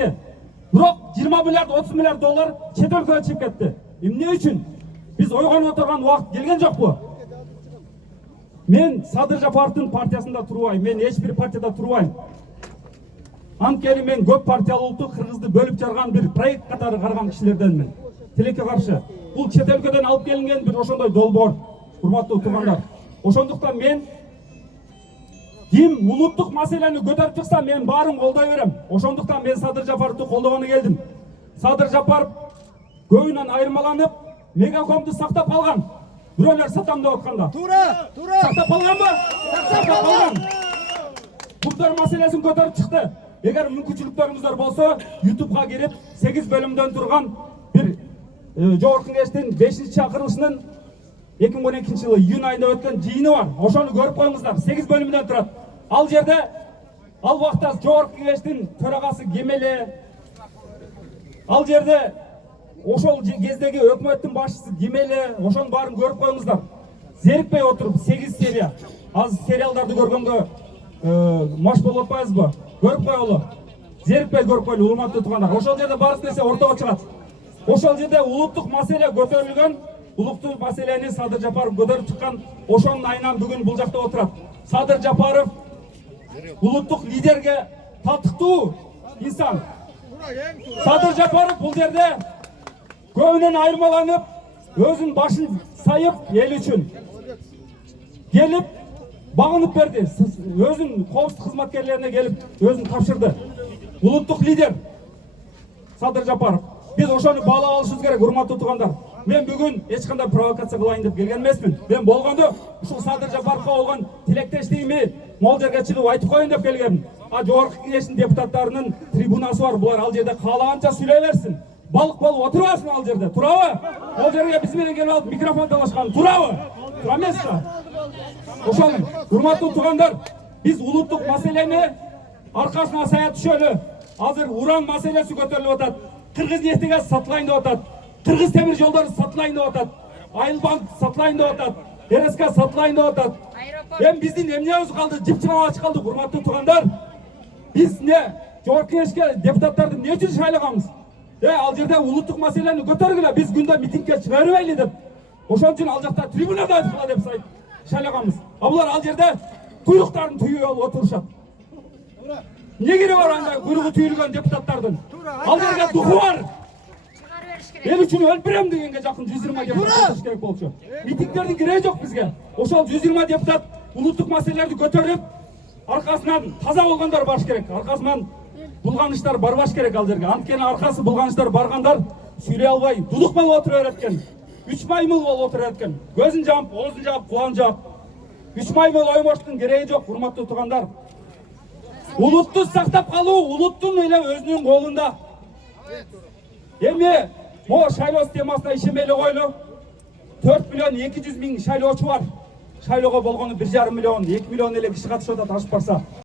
бізге. Бирок 20 миллиард, 30 миллиард доллар чет өлкөгө чыгып кетти. Эмне үчүн? Биз ойгонуп отурган убакыт келген жокпу? Мен Садыр Жапаровдун партиясында турбайм, мен эч бир партияда турбайм. Анткени мен көп партиялуулукту Кыргызды бөлүп жарган бир проект катары караган кишилерденмин. Тилекке каршы. Бул чет өлкөдөн алып келинген бир ошондой долбоор, урматтуу туугандар. Ошондуктан мен ким улуттук маселени көтөрүп чыкса, мен баарын колдой берем. Ошондуктан мен Садыр Жапаровду колдогону келдим. Садыр Жапаров көбүнөн айырмаланып, мегакомду сактап калган. Бирөөлөр сатам деп атканда. Туура. Сактап калганбы? Сактап калган. Буктар маселесин көтөрүп чыкты. Эгер мүмкүнчүлүктөрүңүздөр болсо, YouTube'га кирип 8 бөлүмдөн турган бир Жогорку Кеңештин 5-чакырылышынын 2012-жылы июнь айында өткөн жыйыны бар. Ошону көрүп коюңуздар. 8 бөлүмдөн турат. Ал жерде ал убакта Жогорку Кеңештин төрагасы ким эле? Ал жерде ошол кездеги өкмөттүн башчысы ким эле? Ошонун баарын көрүп коюңуздар. Зерикпей отуруп 8 серия. Аз сериалдарды көргөнгө маш болуп атпайбызбы? Көрүп коелу. Зерикпей көрүп коелу, урматтуу туугандар. Ошол жерде баары нерсе ортого чыгат. Ошол жерде улуттук маселе көтөрүлгөн, улуттук маселени Садыр Жапаров көтөрүп чыккан. Ошонун айынан бүгүн бул жакта отурат. Садыр Жапаров улуттук лидерге татыктуу инсан. Садыр Жапаров бул жерде көбүнөн айырмаланып, өзүнүн башын сайып, эл үчүн келип багынып берди. Өзүнүн коопсуздук кызматкерлерине келип өзүн тапшырды. Улуттук лидер Садыр Жапаров. Биз ошону баалап алышыбыз керек, урматтуу туугандар. Мен бүгүн эч кандай провокация кылайын деп келген эмесмин. Мен болгондо ушул Садыр Жапаровго болгон тилектештигими могул жерге чыгып айтып коеюн деп келгем. Жогорку Кеңештин депутаттарынын трибунасы бар. Булар ал жерде каалаганча сүйлөй берсин. Балык болуп отурбасын ал жерде. Турабы? Ал жерге биз менен келип алып микрофон талашкан. Турабы? Тура эмеспи? Ошол урматтуу туугандар, биз улуттук маселени аркасына сая түшөлү. Азыр уран маселеси көтөрүлүп атат. Кыргыз нефтегаз сатылайын деп атат. Кыргыз темир жолдору сатылайын деп атат. Айылбанк сатылайын деп атат. РСК сатылайын деп атат. Эми биздин эмнебиз калды? Жипчимабач калды, урматтуу туугандар. Биз не Жогорку Кеңешке депутаттарды эмне үчүн шайлаганбыз? Ал жерде улуттук маселени көтөргүлө, биз күндө митингге чыга бербейли деп. Ошон үчүн ал жакта трибунада айткыла деп шайлаганбыз. Булар ал жерде куйруктарын түйүп алып отурушат. Эмне кереги бар анда куйругу түйүлгөн депутаттардын? Ал жерге духу бар. Эл үчүн өлүп берем дегенге жакын 120 депутат керек болчу. Митингдердин кереги жок бизге. Ошол 120 депутат улуттук маселелерди көтөрүп, аркасынан таза болгондор баш керек. Аркасынан булганыштар барбаш керек ал жерге. Анткени аркасы булганыштар баргандар сүйлөй албай, дудук болуп отура берет экен. 3 маймыл болуп отура берет экен. Көзүн жаап, оозун жаап, кулагын жаап. 3 маймыл оймоштун кереги жок, урматтуу туугандар. Улутту сактап калуу улуттун эле өзүнүн колунда. Эми могу шайлоо системасына ишенбей эле койлу. 4 миллион 200 миң шайлоочу бар. Шайлоого болгону 1,5 миллион, 2 миллион эле киши катышып атат, ашып барса.